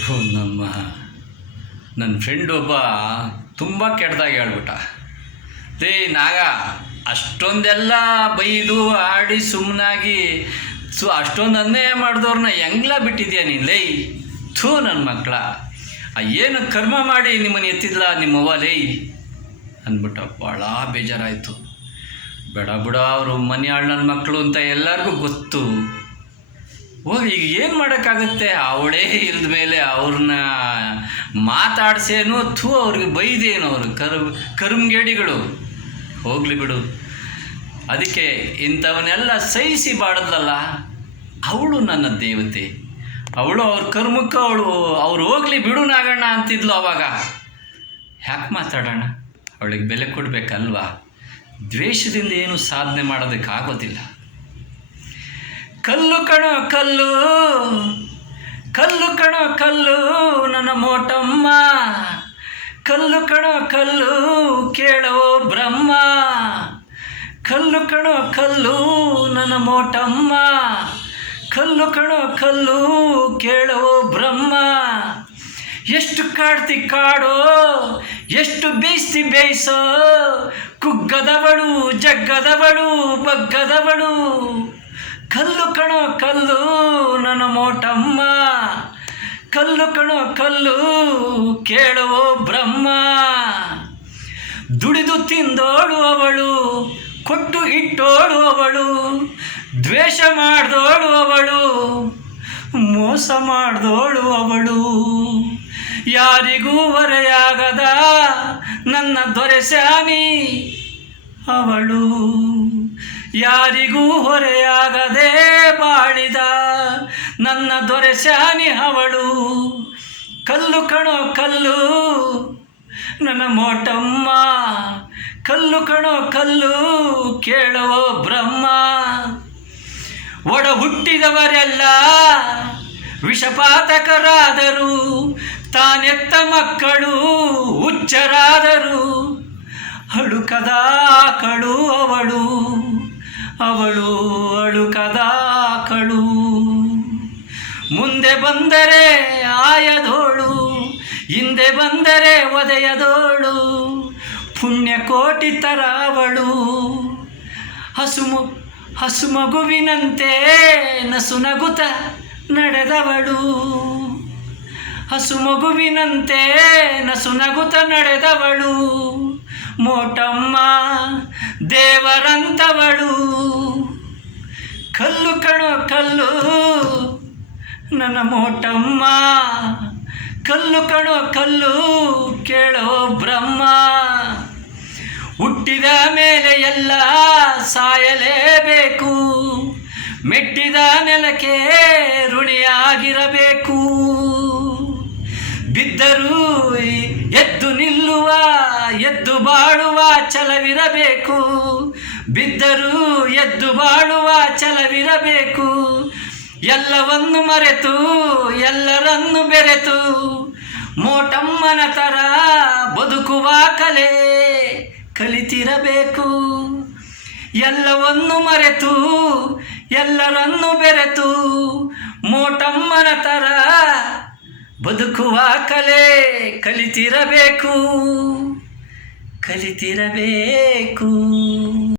ನಮ್ಮ ನನ್ನ ಫ್ರೆಂಡ್ ಒಬ್ಬ ತುಂಬ ಕೆಟ್ಟದಾಗಿ ಹೇಳ್ಬಿಟ್ಟ. ಲೇ, ನಾಗ, ಅಷ್ಟೊಂದೆಲ್ಲ ಬೈದು ಆಡಿ ಸುಮ್ಮನಾಗಿ ಸೊ, ಅಷ್ಟೊಂದು ಅನ್ಯಾಯ ಮಾಡಿದವ್ರನ್ನ ಹೆಂಗ್ಲ ಬಿಟ್ಟಿದ್ಯಾ ನೀನು? ಲೈ, ಥೂ ನನ್ನ ಮಕ್ಕಳ ಏನು ಕರ್ಮ ಮಾಡಿ ನಿಮ್ಮನ್ನು ಎತ್ತಿದ್ಲ ನಿಮ್ಮವ್ವ? ಲೈ, ಅಂದ್ಬಿಟ್ಟ ಭಾಳ ಬೇಜಾರಾಯಿತು. ಬೇಡ ಬಿಡ, ಅವರು ಮನೆ ನನ್ನ ಮಕ್ಕಳು ಅಂತ ಎಲ್ಲರಿಗೂ ಗೊತ್ತು. ಹೋಗಿ ಈಗ ಏನು ಮಾಡೋಕ್ಕಾಗುತ್ತೆ? ಅವಳೇ ಇಲ್ದ ಮೇಲೆ ಅವ್ರನ್ನ ಮಾತಾಡ್ಸೇನೋ ಥೂ ಅವ್ರಿಗೆ ಬೈದೇನು ಅವರು, ಕರು ಕರುಮ್ಗೇಡಿಗಳು ಹೋಗಲಿ ಬಿಡು. ಅದಕ್ಕೆ ಇಂಥವನ್ನೆಲ್ಲ ಸಹಿಸಿ ಬಾಡದಲ್ಲ ಅವಳು ನನ್ನ ದೇವತೆ. ಅವಳು ಅವ್ರ ಕರ್ಮಕ್ಕೆ, ಅವಳು, ಅವ್ರು ಹೋಗ್ಲಿ ಬಿಡು ನಾಗಣ್ಣ ಅಂತಿದ್ಲು ಅವಾಗ. ಯಾಕೆ ಮಾತಾಡೋಣ? ಅವಳಿಗೆ ಬೆಲೆ ಕೊಡಬೇಕಲ್ವಾ? ದ್ವೇಷದಿಂದ ಏನು ಸಾಧನೆ ಮಾಡೋದಕ್ಕಾಗೋದಿಲ್ಲ. ಕಲ್ಲು ಕಣ ಕಲ್ಲು. ಕಲ್ಲು ಕಣ ಕಲ್ಲು ನನ್ನ ಮೋಟಮ್ಮ. ಕಲ್ಲು ಕಣ ಕಲ್ಲು ಕೇಳೋ ಬ್ರಹ್ಮ. ಕಲ್ಲು ಕಣ ಕಲ್ಲು ನನ್ನ ಮೋಟಮ್ಮ. ಕಲ್ಲು ಕಣ ಕಲ್ಲು ಕೇಳೋ ಬ್ರಹ್ಮ. ಎಷ್ಟು ಕಾಡ್ತಿ ಕಾಡೋ, ಎಷ್ಟು ಬೇಯಿಸಿ ಬೇಯಿಸೋ. ಕುಗ್ಗದವಳು, ಜಗ್ಗದವಳು, ಬಗ್ಗದವಳು. ಕಲ್ಲು ಕಣೋ ಕಲ್ಲು ನನ್ನ ಮೋಟಮ್ಮ. ಕಲ್ಲು ಕಣೋ ಕಲ್ಲು ಕೇಳುವ ಬ್ರಹ್ಮ. ದುಡಿದು ತಿಂದೋಳು ಅವಳು, ಕೊಟ್ಟು ಇಟ್ಟೋಳು ಅವಳು, ದ್ವೇಷ ಮಾಡ್ದೋಳು ಅವಳು, ಮೋಸ ಮಾಡ್ದೋಳು ಅವಳು. ಯಾರಿಗೂ ಹೊರೆಯಾಗದ ನನ್ನ ದೊರೆಸ್ಯಾನಿ ಅವಳು. ಯಾರಿಗೂ ಹೊರೆಯಾಗದೆ ಬಾಳಿದ ನನ್ನ ದೊರೆಸ್ಯಾನಿ ಅವಳು. ಕಲ್ಲು ಕಣೋ ಕಲ್ಲು, ನನ್ನ ಮೋಟಮ್ಮ. ಕಲ್ಲು ಕಣೋ ಕಲ್ಲು ಕೇಳೋ ಬ್ರಹ್ಮ. ಒಡ ಹುಟ್ಟಿದವರೆಲ್ಲ ವಿಷಪಾತಕರಾದರು. ತಾನೆತ್ತ ಮಕ್ಕಳು ಹುಚ್ಚರಾದರು. ಹಡುಕದ ಕಳು ಅವಳು. ಅವಳು ಅಳು ಕದಾಕಳು. ಮುಂದೆ ಬಂದರೆ ಆಯದೋಳು, ಹಿಂದೆ ಬಂದರೆ ಒದೆಯದೋಳು. ಪುಣ್ಯಕೋಟಿ ತರ ಅವಳು ಹಸುಮು ಹಸು ಮಗುವಿನಂತೆ ನಸು ನಗುತ ನಡೆದವಳು. ಹಸು ಮಗುವಿನಂತೆ ನಸು ನಗುತ ನಡೆದವಳು. ಮೋಟಮ್ಮ, ದೇವರಂತವಳು. ಕಲ್ಲು ಕಣೋ ಕಲ್ಲು, ನನ್ನ ಮೋಟಮ್ಮ. ಕಲ್ಲು ಕಣೋ ಕಲ್ಲು ಕೇಳೋ ಬ್ರಹ್ಮ. ಹುಟ್ಟಿದ ಮೇಲೆ ಎಲ್ಲ ಸಾಯಲೇಬೇಕು. ಮೆಟ್ಟಿದ ನೆಲಕ್ಕೆ ಋಣಿಯಾಗಿರಬೇಕು. ಬಿದ್ದರೂ ಎದ್ದು ನಿಲ್ಲುವ, ಎದ್ದು ಬಾಳುವ ಛಲವಿರಬೇಕು. ಬಿದ್ದರೂ ಎದ್ದು ಬಾಳುವ ಛಲವಿರಬೇಕು. ಎಲ್ಲವನ್ನು ಮರೆತು, ಎಲ್ಲರನ್ನು ಬೆರೆತು, ಮೋಟಮ್ಮನ ತರ ಬದುಕುವ ಕಲೆ ಕಲಿತಿರಬೇಕು. ಎಲ್ಲವನ್ನು ಮರೆತು, ಎಲ್ಲರನ್ನು ಬೆರೆತು, ಮೋಟಮ್ಮನ ತರ ಬದುಕುವ ಕಲೆ ಕಲಿತಿರಬೇಕು ಕಲಿತಿರಬೇಕು.